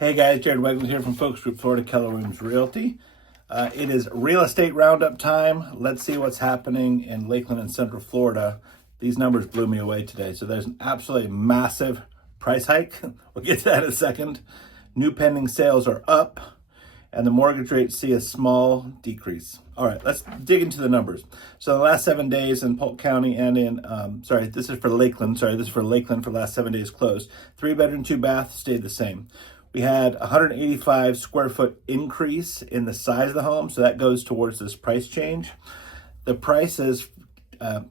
Hey guys, Jared Weggeland here from Folks Group Florida, Keller Williams Realty. It is real estate roundup time. Let's see what's happening in Lakeland and Central Florida. These numbers blew me away today. So there's an absolutely massive price hike. We'll get to that in a second. New pending sales are up, and the mortgage rates see a small decrease. All right, let's dig into the numbers. So in the last 7 days in Polk County and this is for Lakeland. This is for Lakeland for the last 7 days closed. 3-bedroom, 2-bath stayed the same. We had 185 square foot increase in the size of the home, so that goes towards this price change. The prices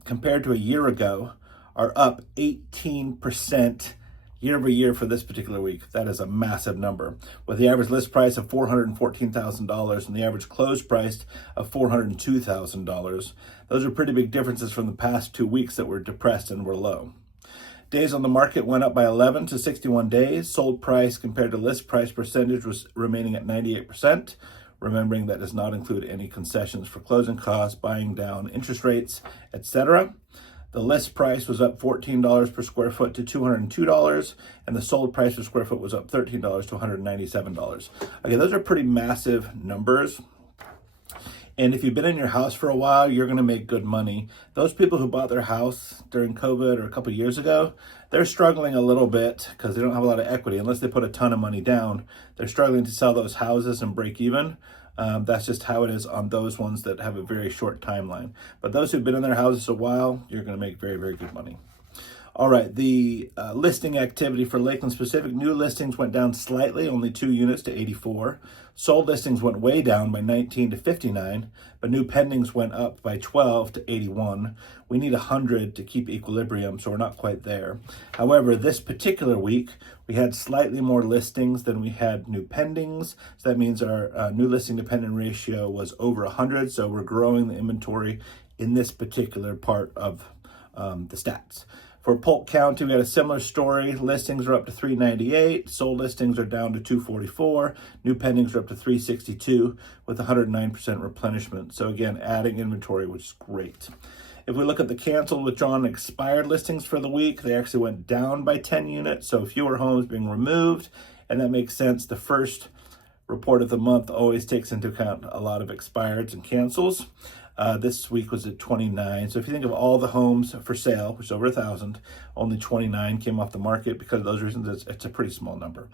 compared to a year ago are up 18% year over year for this particular week. That is a massive number, with the average list price of $414,000 and the average close price of $402,000. Those are pretty big differences from the past 2 weeks that were depressed and were low. Days on the market went up by 11 to 61 days. Sold price compared to list price percentage was remaining at 98%. Remembering that does not include any concessions for closing costs, buying down interest rates, etc. The list price was up $14 per square foot to $202, and the sold price per square foot was up $13 to $197. Okay, those are pretty massive numbers. And if you've been in your house for a while, you're going to make good money. Those people who bought their house during COVID or a couple of years ago, they're struggling a little bit because they don't have a lot of equity. Unless they put a ton of money down, they're struggling to sell those houses and break even. That's just how it is on those ones that have a very short timeline. But those who've been in their houses a while, you're going to make very, very good money. All right, the listing activity for Lakeland specific, new listings went down slightly, only 2 units to 84. Sold listings went way down by 19 to 59, but new pendings went up by 12 to 81. We need 100 to keep equilibrium, so we're not quite there. However, this particular week, we had slightly more listings than we had new pendings. So that means our new listing to pending ratio was over 100, so we're growing the inventory in this particular part of the stats. For Polk County, we had a similar story. Listings are up to 398. Sold listings are down to 244. New pendings are up to 362 with 109% replenishment. So again, adding inventory, which is great. If we look at the canceled, withdrawn, and expired listings for the week, they actually went down by 10 units. So fewer homes being removed. And that makes sense. The first report of the month always takes into account a lot of expireds and cancels. This week was at 29. So if you think of all the homes for sale, which is over 1,000, only 29 came off the market. Because of those reasons, it's a pretty small number.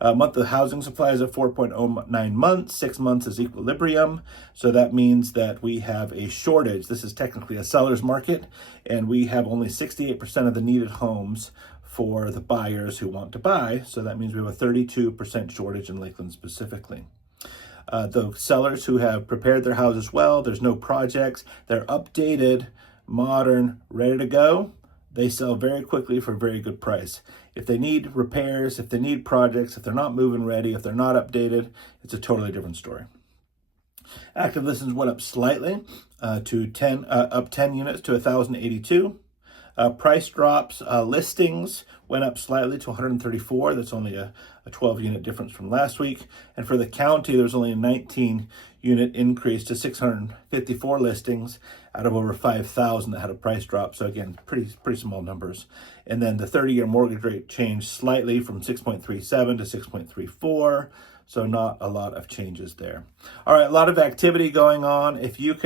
Monthly housing supply is at 4.09 months. 6 months is equilibrium. So that means that we have a shortage. This is technically a seller's market, and we have only 68% of the needed homes for the buyers who want to buy. So that means we have a 32% shortage in Lakeland specifically. The sellers who have prepared their houses well, there's no projects, they're updated, modern, ready to go, they sell very quickly for a very good price. If they need repairs, if they need projects, if they're not moving ready, if they're not updated, it's a totally different story. Active listings went up slightly up 10 units to 1,082. Price drops, listings went up slightly to 134. That's only a 12-unit difference from last week. And for the county, there was only a 19-unit increase to 654 listings out of over 5,000 that had a price drop. So again, pretty small numbers. And then the 30-year mortgage rate changed slightly from 6.37 to 6.34. So not a lot of changes there. All right, a lot of activity going on. If you're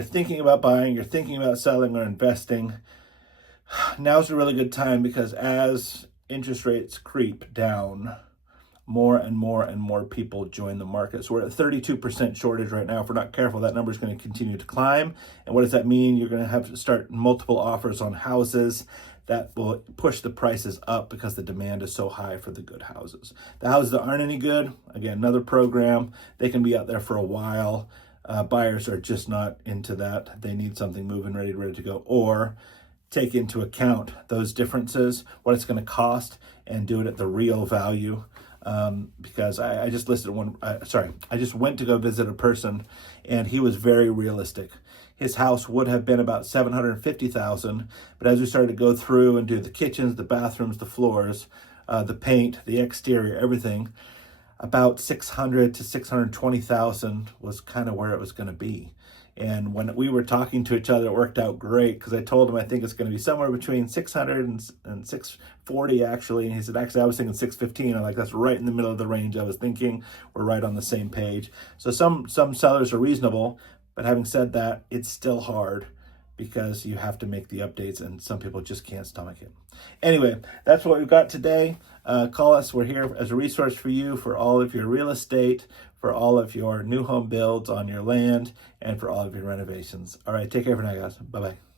thinking about buying, you're thinking about selling or investing, now's a really good time, because as interest rates creep down, more and more people join the market. So we're at 32% shortage right now. If we're not careful, that number is going to continue to climb. And what does that mean? You're going to have to start multiple offers on houses. That will push the prices up because the demand is so high for the good houses. The houses that aren't any good, again, another program. They can be out there for a while. Buyers are just not into that. They need something moving, ready to go, or take into account those differences, what it's going to cost, and do it at the real value. Because I just went to go visit a person, and he was very realistic. His house would have been about $750,000, but as we started to go through and do the kitchens, the bathrooms, the floors, the paint, the exterior, everything, about $600,000 to $620,000 was kind of where it was going to be. And when we were talking to each other, it worked out great because I told him I think it's going to be somewhere between 600 and 640 actually. And he said, actually, I was thinking 615. I'm like, that's right in the middle of the range I was thinking. We're right on the same page. So some sellers are reasonable, but having said that, it's still hard because you have to make the updates and some people just can't stomach it. Anyway, that's what we've got today. Call us. We're here as a resource for you for all of your real estate, for all of your new home builds on your land, and for all of your renovations. All right, take care for now, guys. Bye-bye.